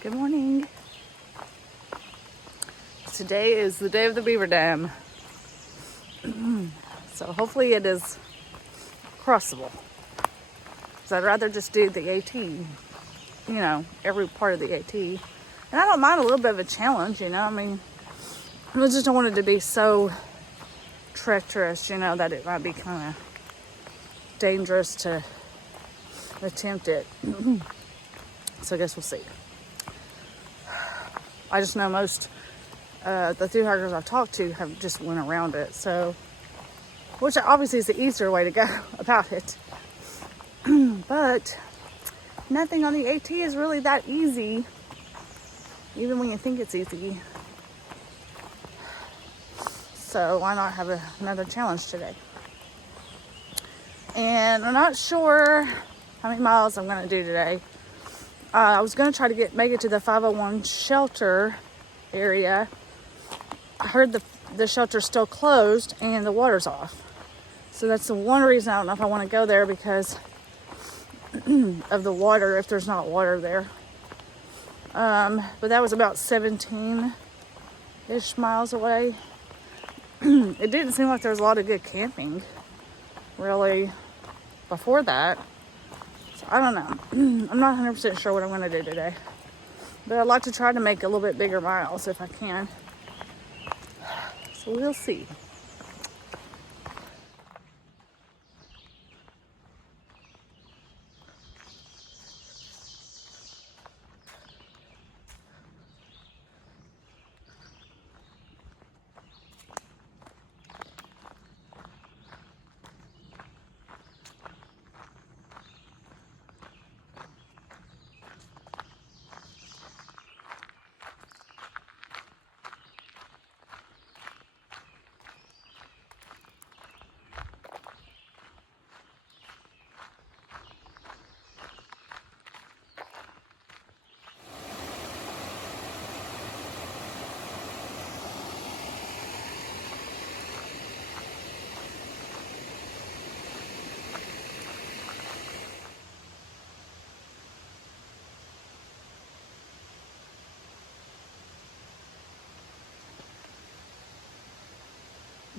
Good morning. Today is the day of the beaver dam. So hopefully it is crossable. Because I'd rather just do the AT, every part of the AT. And I don't mind a little bit of a challenge, I mean, I just don't want it to be so treacherous, that it might be kind of dangerous to attempt it. So I guess we'll see. I just know most the thru hikers I've talked to have just went around it, so which obviously is the easier way to go about it. But nothing on the AT is really that easy, even when you think it's easy. So why not have another challenge today? And I'm not sure how many miles I'm going to do today. I was going to try to make it to the 501 shelter area. I heard the shelter's still closed and the water's off. So that's the one reason I don't know if I want to go there, because of the water, if there's not water there. But that was about 17-ish miles away. It didn't seem like there was a lot of good camping, really, before that. So I don't know. I'm not 100% sure what I'm going to do today. But I'd like to try to make a little bit bigger miles if I can. So we'll see.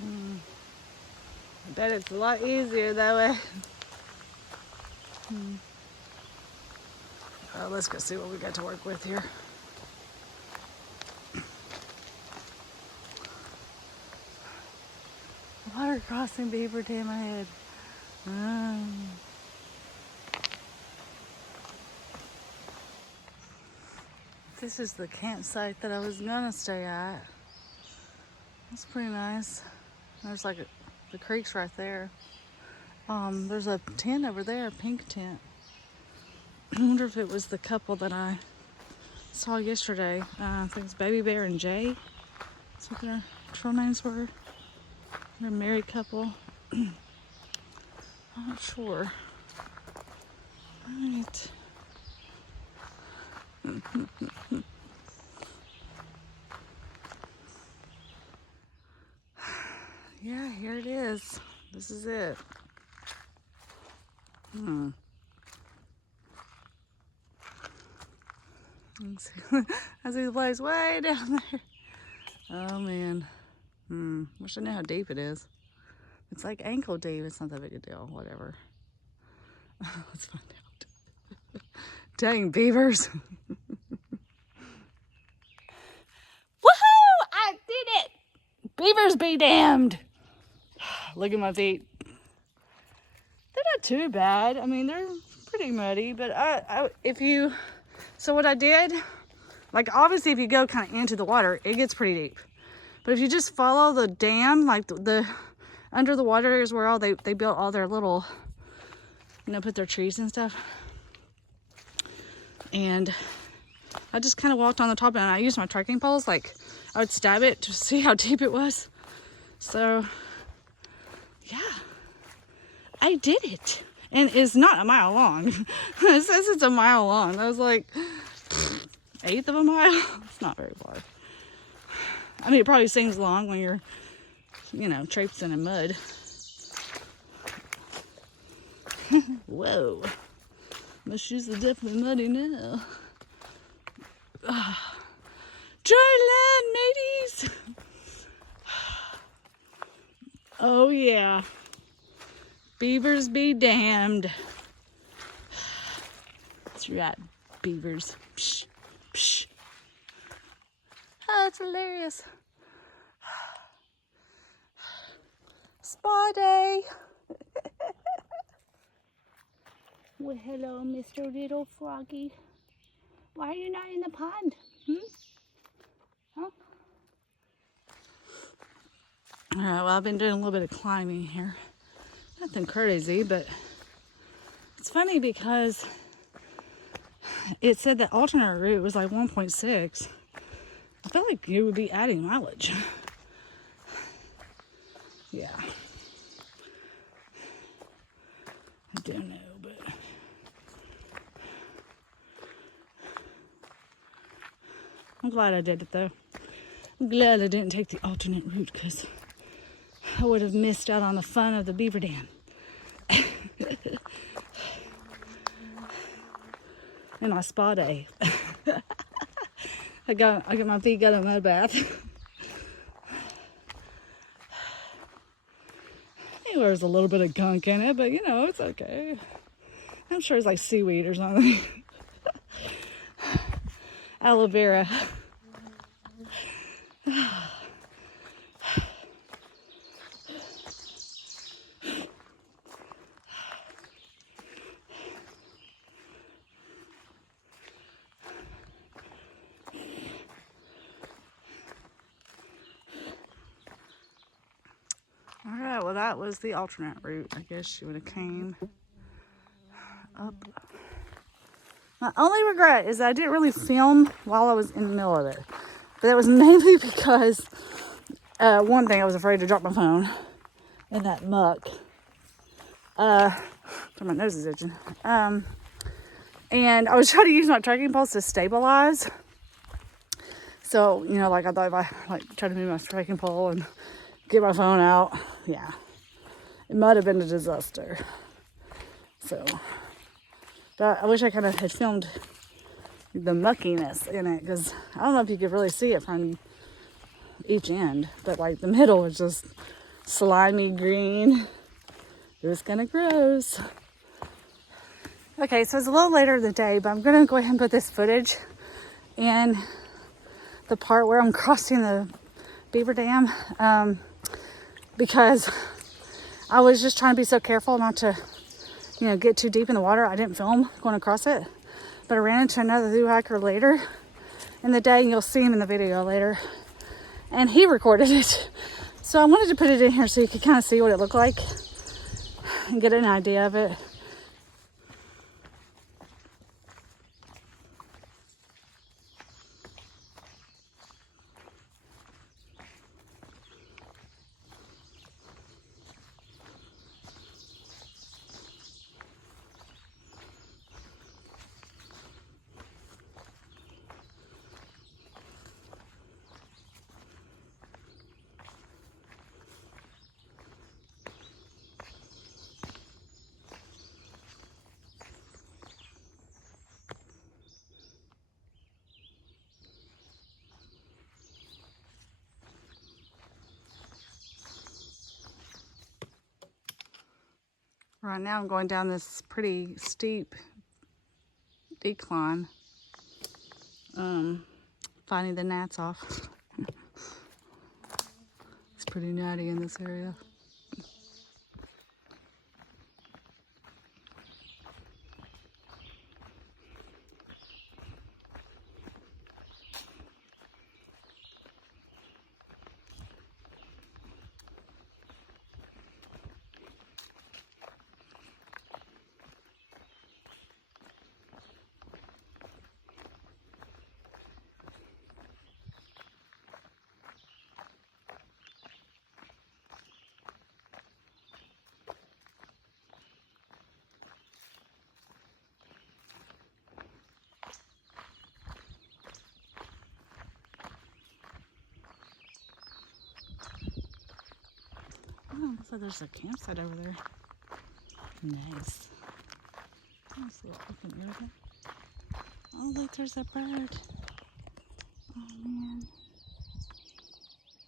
I bet it's a lot easier that way. Let's go see what we got to work with here. Water crossing beaver dam ahead. This is the campsite that I was gonna stay at. That's pretty nice. There's like the creek's right there. There's a tent over there, a pink tent. I wonder if it was the couple that I saw yesterday. I think it's Baby Bear and Jay. That's what their trail names were. They're a married couple. I'm not sure. Right. Yeah, here it is. This is it. I see the place way down there. Oh man. Wish I knew how deep it is. It's like ankle deep. It's not that big a deal. Whatever. Let's find out. Dang beavers. Woohoo! I did it! Beavers be damned. Look at my feet. They're not too bad. I mean, they're pretty muddy, but so what I did, like obviously if you go kind of into the water, it gets pretty deep. But if you just follow the dam, like the under the water is where they built all their little, put their trees and stuff. And I just kind of walked on the top, and I used my trekking poles. Like I would stab it to see how deep it was. So yeah, I did it. And it's not a mile long. It says it's a mile long. That was like 1/8 of a mile. It's not very far. I mean, it probably seems long when you're, traipsing in mud. Whoa. My shoes are definitely muddy now. Dry land, mateys! Oh yeah. Beavers be damned. That's right, beavers. Psh, psh. Oh, it's hilarious. Spa day. Well, hello, Mr. Little Froggy. Why are you not in the pond? Huh? All right, well, I've been doing a little bit of climbing here. Nothing crazy, but it's funny because it said the alternate route was like 1.6. I feel like you would be adding mileage. Yeah. I don't know, but I'm glad I did it though. I'm glad I didn't take the alternate route because I would have missed out on the fun of the beaver dam. And my spa day. I got my feet got a mud bath. There's a little bit of gunk in it, but you know, it's okay. I'm sure it's like seaweed or something. Aloe vera. All right, well that was the alternate route. I guess she would have came up. My only regret is I didn't really film while I was in the middle of it. But that was mainly because one thing, I was afraid to drop my phone in that muck. My nose is itching. And I was trying to use my trekking poles to stabilize. So, you know, like I thought if I like tried to move my trekking pole and get my phone out, yeah, it might have been a disaster. So, but I wish I kind of had filmed the muckiness in it, because I don't know if you could really see it from each end, but like the middle was just slimy green. It was kind of gross. Okay, so it's a little later in the day, but I'm gonna go ahead and put this footage in the part where I'm crossing the beaver dam, because I was just trying to be so careful not to, you know, get too deep in the water. I didn't film going across it, but I ran into another Thru hiker later in the day, and you'll see him in the video later, and he recorded it. So I wanted to put it in here so you could kind of see what it looked like and get an idea of it. Right now I'm going down this pretty steep decline, finding the gnats off. It's pretty natty in this area. Oh, looks like there's a campsite over there. Nice. Let's see if we can move it. Oh, look, there's a bird. Oh man.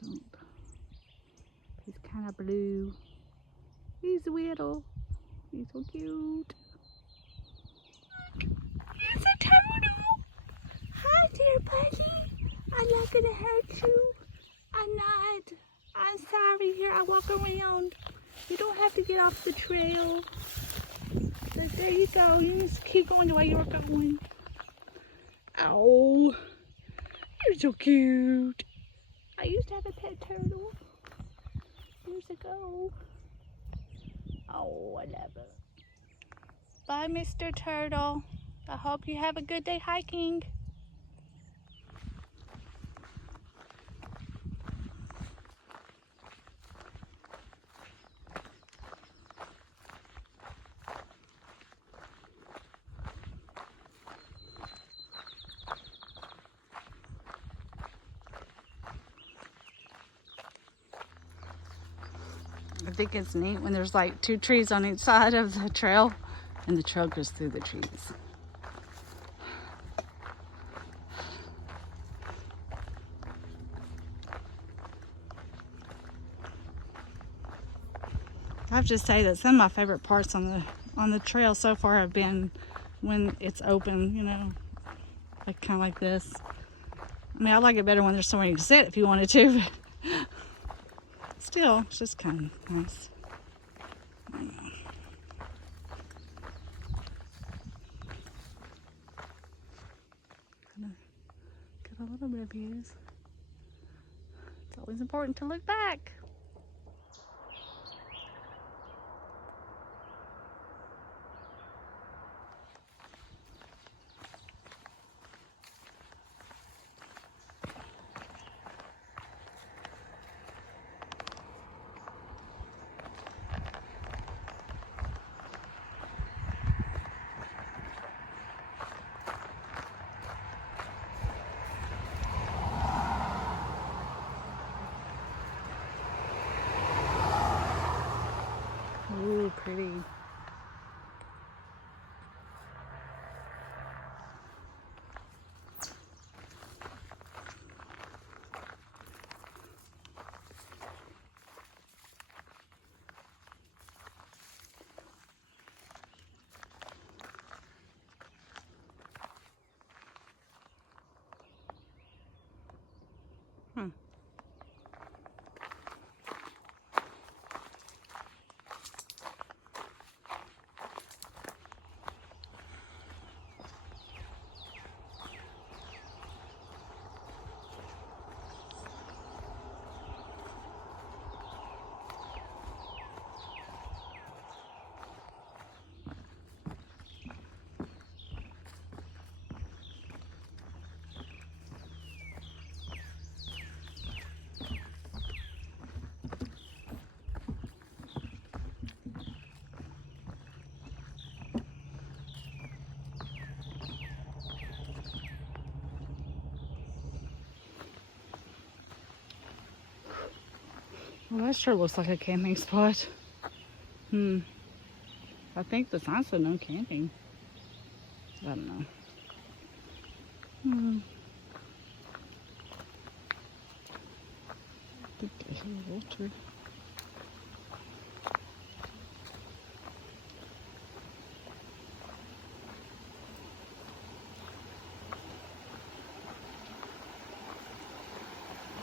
Don't. He's kind of blue. He's little. He's so cute. Here's a turtle. Hi dear buddy. I'm not gonna hurt you. I'm not. I'm sorry. Here, I walk around. You don't have to get off the trail. So there you go. You just keep going the way you were going. Ow. You're so cute. I used to have a pet turtle years ago. Oh, I love it. Bye, Mr. Turtle. I hope you have a good day hiking. I think it's neat when there's like 2 trees on each side of the trail and the trail goes through the trees. I have to say that some of my favorite parts on the trail so far have been when it's open, you know, like kind of like this. I mean, I like it better when there's somewhere you can sit if you wanted to, but still, it's just kind of nice. I don't know. Get a little bit of views. It's always important to look back. Ooh, pretty. Well, that sure looks like a camping spot. I think the sign said no camping. I don't know. I think I hear a vulture.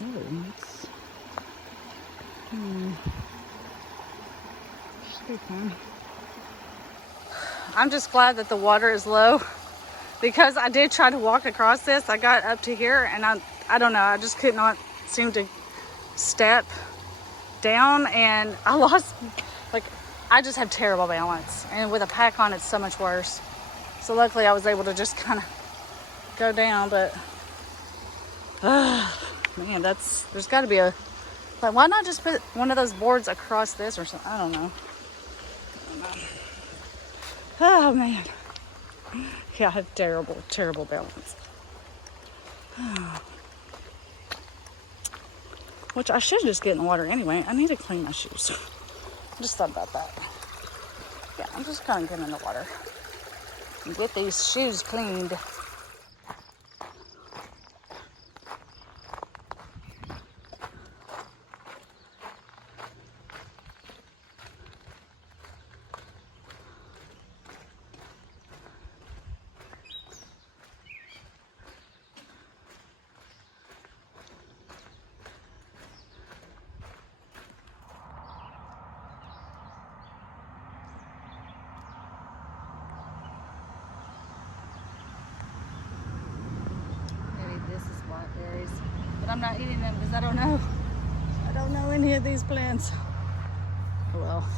Oh, it's should be fun. I'm just glad that the water is low because I did try to walk across this. I got up to here and I don't know, I just could not seem to step down and I lost, like, I just have terrible balance, and with a pack on it's so much worse. So luckily I was able to just kind of go down, but man, there's got to be a, like, why not just put one of those boards across this or something? I don't know. Oh man, yeah, I have terrible balance. Which I should just get in the water anyway. I need to clean my shoes. I just thought about that. Yeah, I'm just gonna get in the water and get these shoes cleaned. but I'm not eating them because I don't know. I don't know any of these plants. Oh well.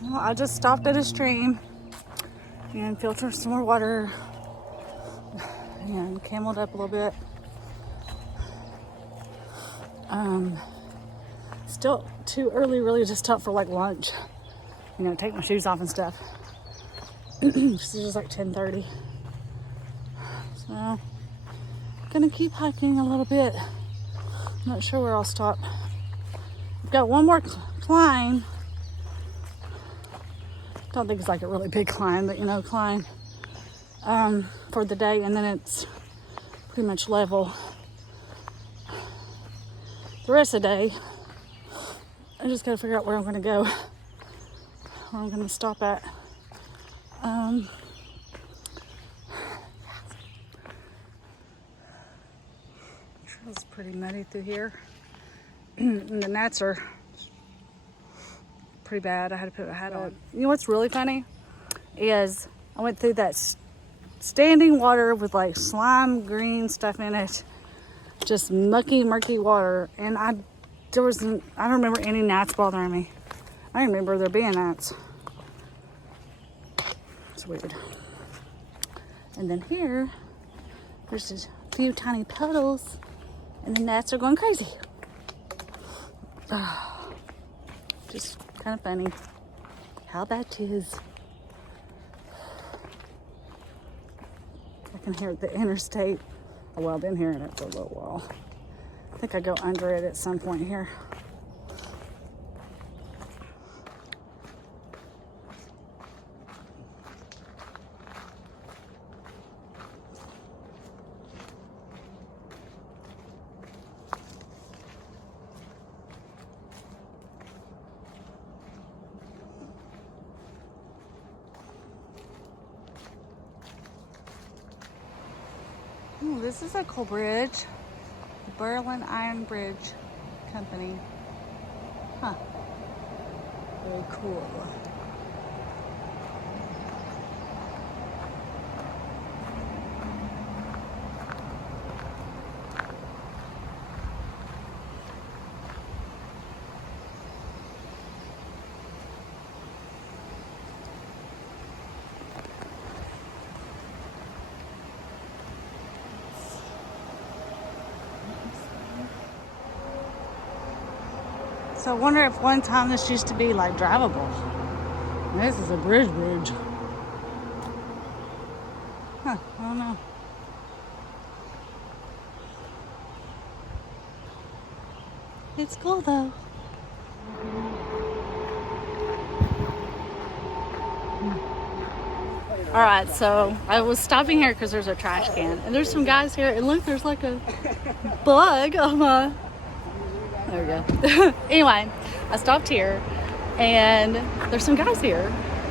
Well, I just stopped at a stream and filtered some more water and cameled up a little bit. Still too early really to stop for like lunch. You know, take my shoes off and stuff. It's just like 10:30. So, gonna keep hiking a little bit. Not sure where I'll stop. I've got one more climb. Don't think it's like a really big climb, but you know, climb for the day, and then it's pretty much level. The rest of the day, I just gotta figure out where I'm gonna go, where I'm gonna stop at. Trail's pretty muddy through here, and the gnats are pretty bad. I had to put a hat on. You know what's really funny is I went through that standing water with like slime green stuff in it, just mucky, murky water, and I don't remember any gnats bothering me. I remember there being gnats. It's weird. And then here, there's just a few tiny puddles, and the gnats are going crazy. Just kind of funny how that is. I can hear the interstate. Oh, well, I've been hearing it for a little while. I think I go under it at some point here. Oh, this is a cool bridge. The Berlin Iron Bridge Company. Huh. Very cool. So I wonder if one time this used to be like drivable. And this is a bridge. Huh, I don't know. It's cool though. All right, so I was stopping here because there's a trash can, and there's some guys here, and look, there's like a bug on my. There we go. Anyway, I stopped here, and there's some guys here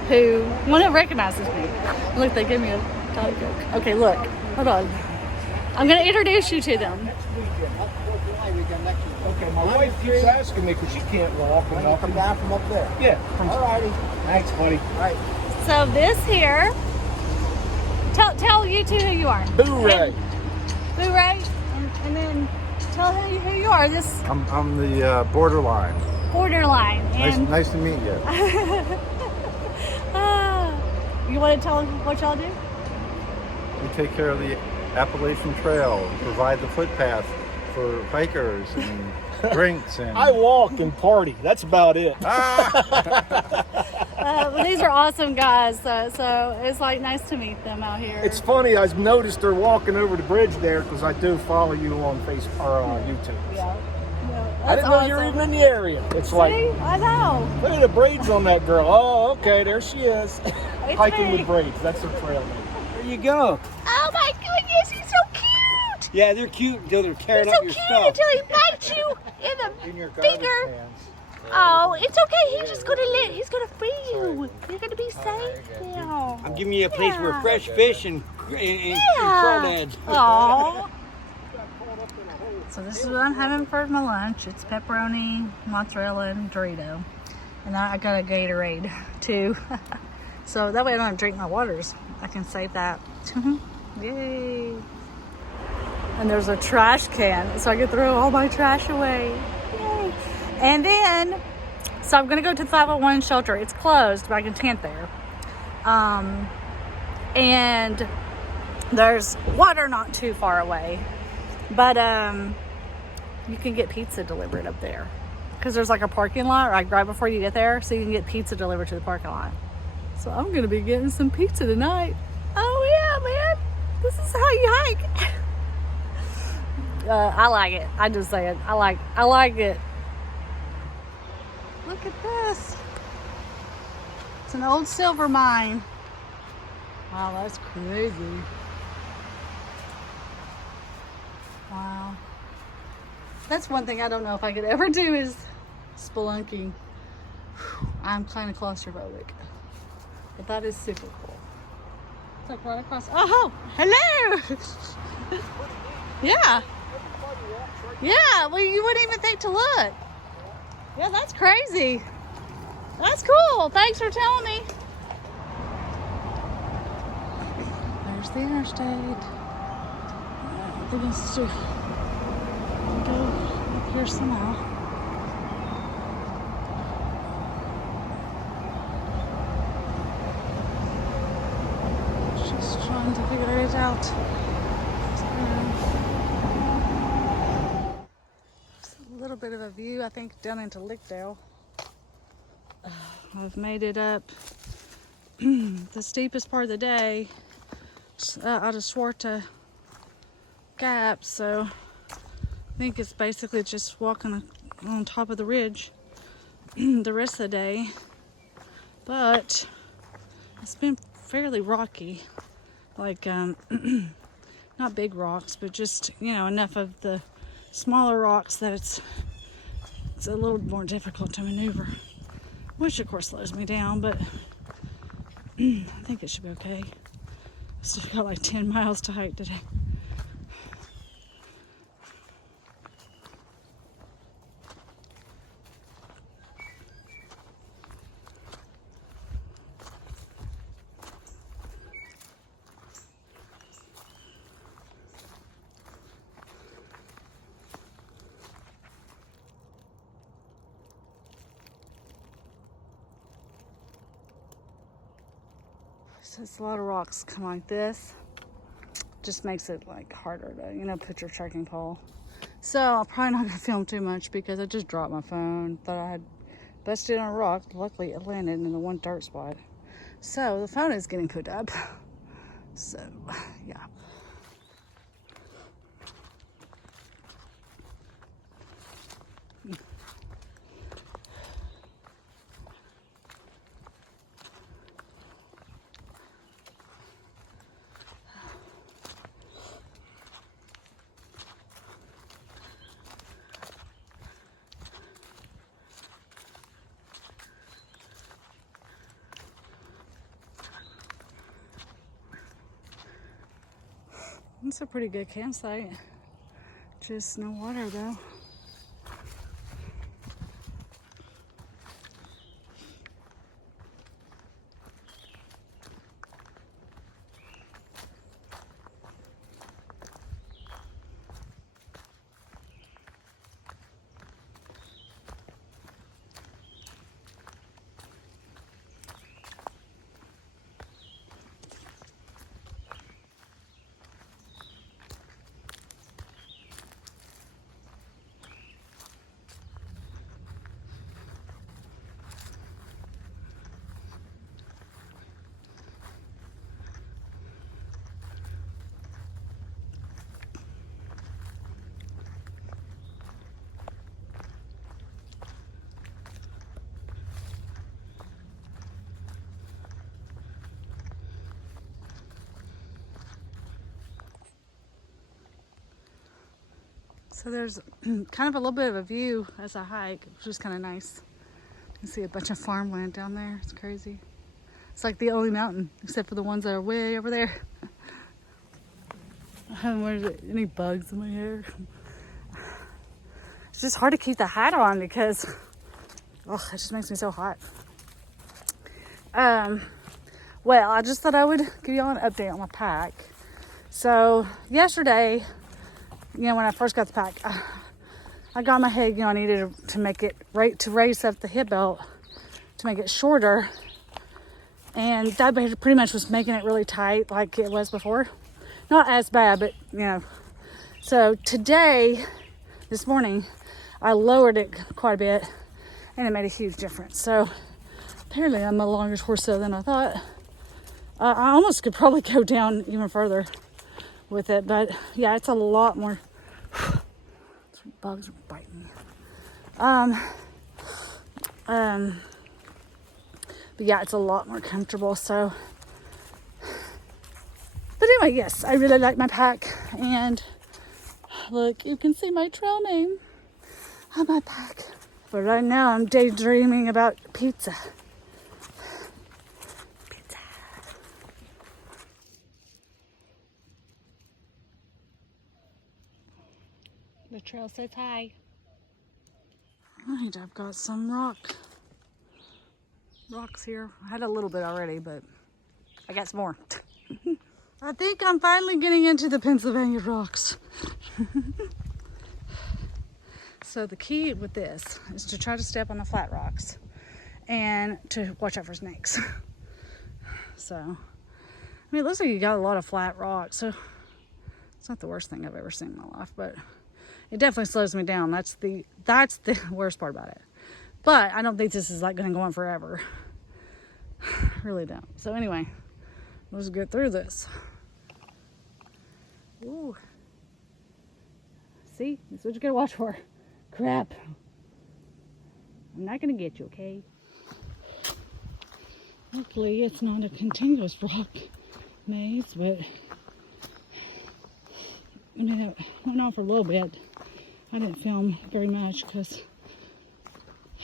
who one of them recognizes me. Look, they give me a Diet Coke. Okay, look, hold on. I'm gonna introduce you to them. Okay, my wife keeps asking me because she can't walk. When you come down from up there. Yeah. Alrighty. Thanks, buddy. All right. So this here, tell you two who you are. Hooray. Hooray, and then tell who you are. This I'm the borderline. borderline. And Nice to meet you. You want to tell them what y'all do? We take care of the Appalachian Trail, provide the footpath for hikers and drinks and. I walk and party. That's about it. Well, these are awesome guys, so it's like nice to meet them out here. It's funny. I've noticed they're walking over the bridge there because I do follow you on Facebook or on YouTube. Yeah. I didn't know you were even in the area. It's like, See? I know. look at the braids on that girl. Oh, okay, there she is. Hiking me. with braids. That's her trail name. There you go. Oh my goodness, he's so cute. Yeah, they're cute until they're tearing He's up so your cute stuff. until he bites you in In your the garbage finger. cans. Oh, it's okay. He's just gonna free you. You're gonna be safe now. I'm giving you a place where fresh fish and Yeah. crawdads. Aww. So this is what I'm having for my lunch. It's pepperoni, mozzarella, and Dorito. And I got a Gatorade too. So that way I don't have to drink my waters. I can save that. Yay. And there's a trash can, so I can throw all my trash away. Yay. And then, so I'm gonna go to the 501 shelter. It's closed, but I can tent there. And there's water not too far away. But you can get pizza delivered up there. Because there's like a parking lot right before you get there, so you can get pizza delivered to the parking lot. So I'm gonna be getting some pizza tonight. Oh yeah, man, this is how you hike. I like it. I just say it. I like it. Look at this. It's an old silver mine. Wow, that's crazy. Wow. That's one thing I don't know if I could ever do is spelunking. I'm kind of claustrophobic. But that is super cool. It's like right across. Oh, hello! Yeah. Yeah, well, you wouldn't even think to look. Yeah, that's crazy. That's cool. Thanks for telling me. There's the interstate. I think it's to go up here somehow. Just trying to figure it out. Just a little bit of a view, I think, down into Lickdale. I've made it up the steepest part of the day out of Swarta Gap, so I think it's basically just walking on top of the ridge the rest of the day. But it's been fairly rocky, like not big rocks, but just, you know, enough of the smaller rocks that it's a little more difficult to maneuver, which of course slows me down, but I think it should be okay. Still got like 10 miles to hike today. So it's a lot of rocks come like this. Just makes it like harder to, you know, put your trekking pole. So I'm probably not gonna film too much because I just dropped my phone. Thought I had busted on a rock. Luckily it landed in the one dirt spot. So the phone is getting put up. So yeah. It's a pretty good campsite. Just no water though. So there's kind of a little bit of a view as I hike, which is kind of nice. You can see a bunch of farmland down there. It's crazy. It's like the only mountain, except for the ones that are way over there. I haven't worried any bugs in my hair. It's just hard to keep the hat on because Oh, it just makes me so hot. Well, I just thought I would give y'all an update on my pack. So yesterday, when I first got the pack, I got in my head, I needed to make it to raise up the hip belt to make it shorter. And that pretty much was making it really tight like it was before. Not as bad, but So today, this morning, I lowered it quite a bit and it made a huge difference. So apparently I'm a longer torso than I thought. I almost could probably go down even further with it, but yeah, it's a lot more. Bugs are biting me. But yeah, it's a lot more comfortable. So, but anyway, yes, I really like my pack. And look, you can see my trail name on my pack. But right now, I'm daydreaming about pizza. Pizza. The trail says hi. Alright, I've got some rocks here. I had a little bit already, but I got some more. I think I'm finally getting into the Pennsylvania rocks. So the key with this is to try to step on the flat rocks and to watch out for snakes. So, it looks like you got a lot of flat rocks, so it's not the worst thing I've ever seen in my life, but it definitely slows me down. That's the worst part about it. But I don't think this is like going to go on forever. Really don't. So anyway, let's get through this. Ooh. See? That's what you gotta watch for. Crap. I'm not gonna get you, okay? Hopefully it's not a continuous rock maze, but it went on for a little bit. I didn't film very much because,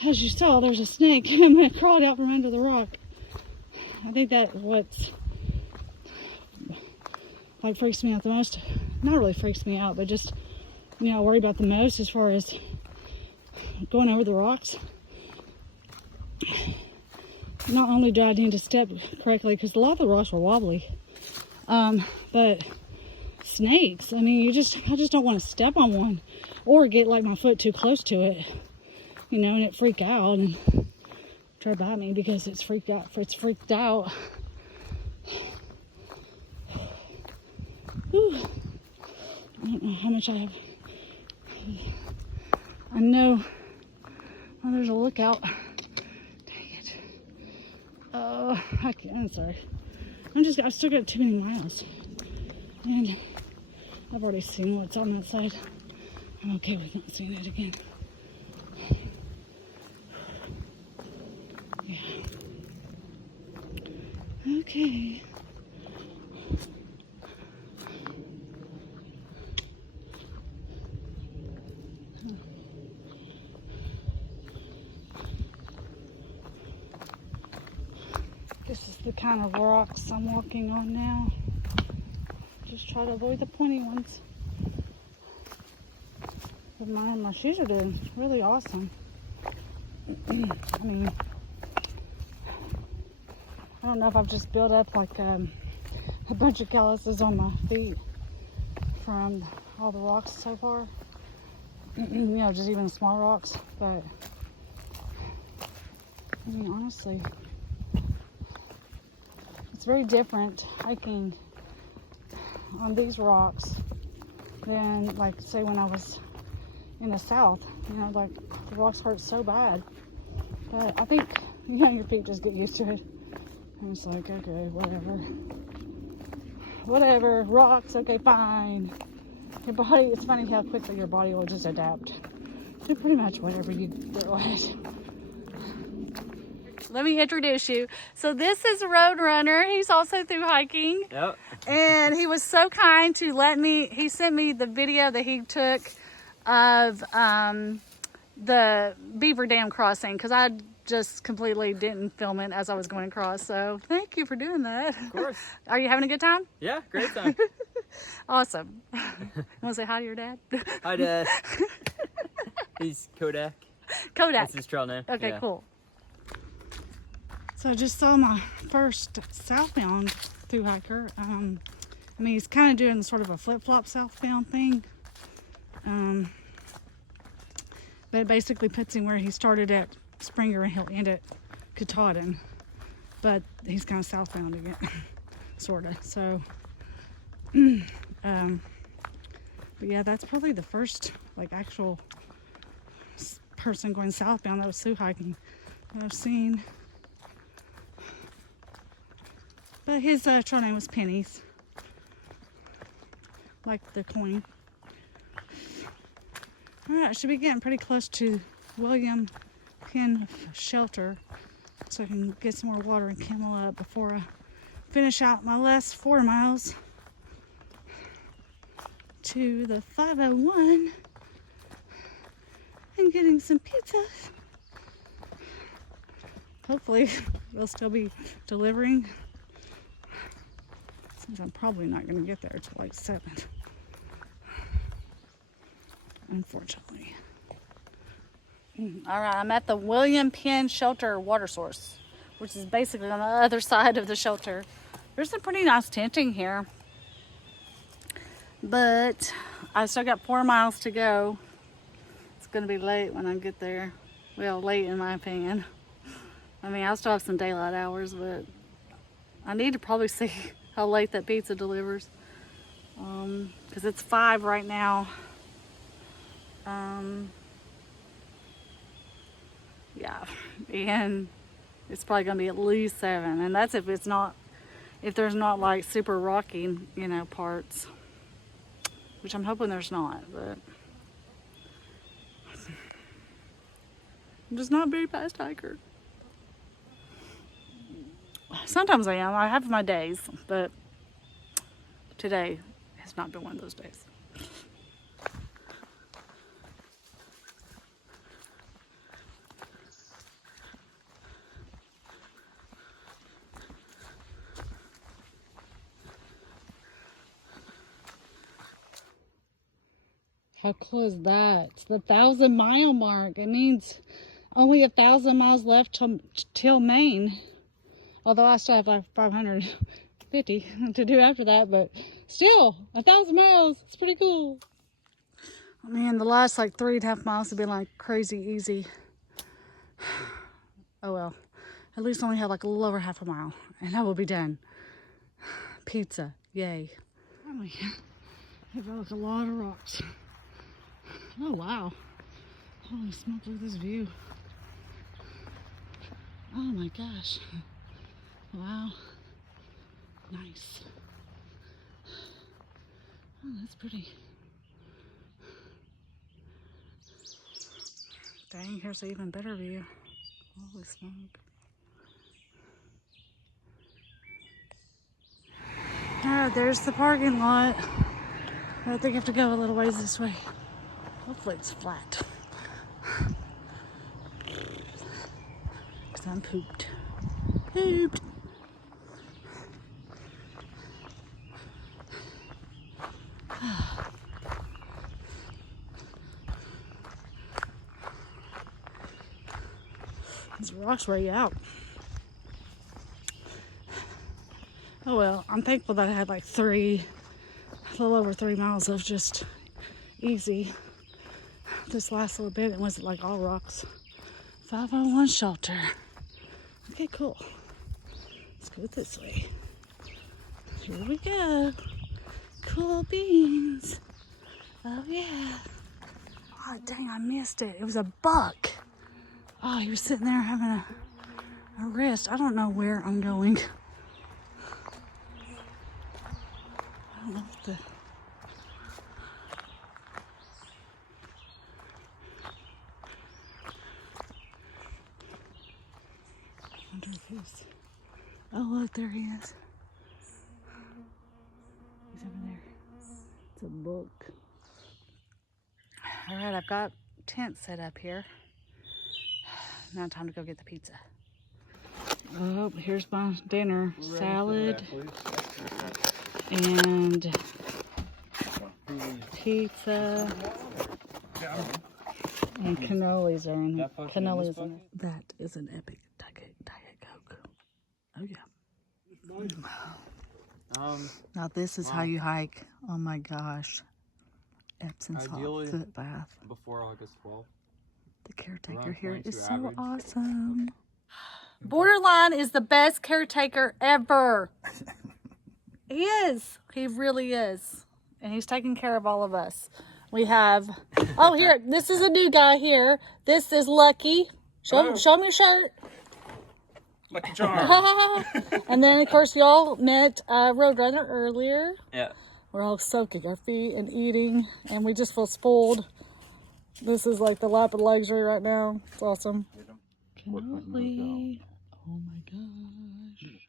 as you saw, there's a snake and it crawled out from under the rock. I think that's what's like freaks me out the most. Not really freaks me out, but just I worry about the most as far as going over the rocks. Not only do I need to step correctly because a lot of the rocks were wobbly, but snakes. I mean, I just don't want to step on one or get like my foot too close to it, and it freak out and try to bite me because it's freaked out. Whew. I don't know how much I have. I know. Oh, there's a lookout. Dang it. Oh, I'm sorry. I've still got too many miles. And I've already seen what's on that side. I'm okay with not seeing it again. Yeah. Okay. This is the kind of rocks I'm walking on now. Just try to avoid the pointy ones. But my shoes are doing really awesome. I mean, I don't know if I've just built up like a bunch of calluses on my feet from all the rocks so far. Just even small rocks. But I mean, honestly, it's very different hiking on these rocks than, like, say when I was in the south. Like, the rocks hurt so bad. But I think, your feet just get used to it. And it's like, okay, whatever, rocks, okay, fine. Your body, it's funny how quickly your body will just adapt to pretty much whatever you do it. Let me introduce you. So this is Roadrunner. He's also through hiking. Yep. And he was so kind to he sent me the video that he took of the Beaver Dam crossing, because I just completely didn't film it as I was going across. So thank you for doing that. Of course. Are you having a good time? Yeah, great time. Awesome. You want to say hi to your dad? Hi, Dad. He's Kodak. Kodak. That's his trail name. Okay, Yeah. cool. So I just saw my first southbound through hiker. I mean, he's kind of doing sort of a flip-flop southbound thing. But it basically puts him where he started at Springer and he'll end at Katahdin. But he's kind of southbound again, sort of. So, but yeah, that's probably the first like actual person going southbound that was through hiking that I've seen. But his trail name was Pennies, like the coin. All right, I should be getting pretty close to William Penn shelter, so I can get some more water and camel up before I finish out my last 4 miles to the 501 and getting some pizza. Hopefully they'll still be delivering, since I'm probably not going to get there till like 7, unfortunately. All right, I'm at the William Penn shelter water source, which is basically on the other side of the shelter. There's some pretty nice tenting here, but I still got 4 miles to go. It's gonna be late when I get there. Well, late in my opinion. I mean, I still have some daylight hours, but I need to probably see how late that pizza delivers, because it's 5 right now. Yeah, and it's probably gonna be at least 7, and that's if there's not like super rocky, you know, parts, which I'm hoping there's not. But I'm just not a very fast hiker. Sometimes I am. I have my days, but today has not been one of those days. How cool is that? It's the 1,000-mile mark. It means only 1,000 miles left till Maine. Although I still have like 550 to do after that, but still, 1,000 miles. It's pretty cool. I mean, the last like 3.5 miles have been like crazy easy. Oh well, at least only have like a little over half a mile, and I will be done. Pizza, yay! Finally, I've got like a lot of rocks. Oh wow! Holy smoke! Look at this view. Oh my gosh! Wow, nice. Oh, that's pretty. Dang, here's an even better view. Holy smoke. Alright, there's the parking lot. I think I have to go a little ways this way. Hopefully it's flat. Because I'm pooped. Pooped. These rocks wear you out. Oh well, I'm thankful that I had like a little over 3 miles of just easy. This last little bit, it wasn't like all rocks. 501 shelter. Okay, cool. Let's go this way. Here we go. Cool beans. Oh yeah. Oh dang, I missed it. It was a buck. Oh, he was sitting there having a rest. I don't know where I'm going. I don't know if the... I wonder if he's... Oh look, there he is. He's over there. It's a book. Alright, I've got tent set up here. Now time to go get the pizza. Oh, here's my dinner. Salad and pizza. And cannolis are in it. That fucking in Cannolis this in it. That is an epic Diet Coke. Oh yeah. Now this is how you hike. Oh my gosh. Epsom's hot Ideally, foot bath. before August 12th. The caretaker around here 22 is so average. awesome. Borderline is the best caretaker ever. He is. He really is. And he's taking care of all of us. We have, oh here, this is a new guy here. This is Lucky. Show him your shirt. Lucky Charm. And then of course y'all met Roadrunner earlier. Yeah. We're all soaking our feet and eating, and we just feel spoiled. This is like the lap of luxury right now. It's awesome. Cannoli. Oh my gosh.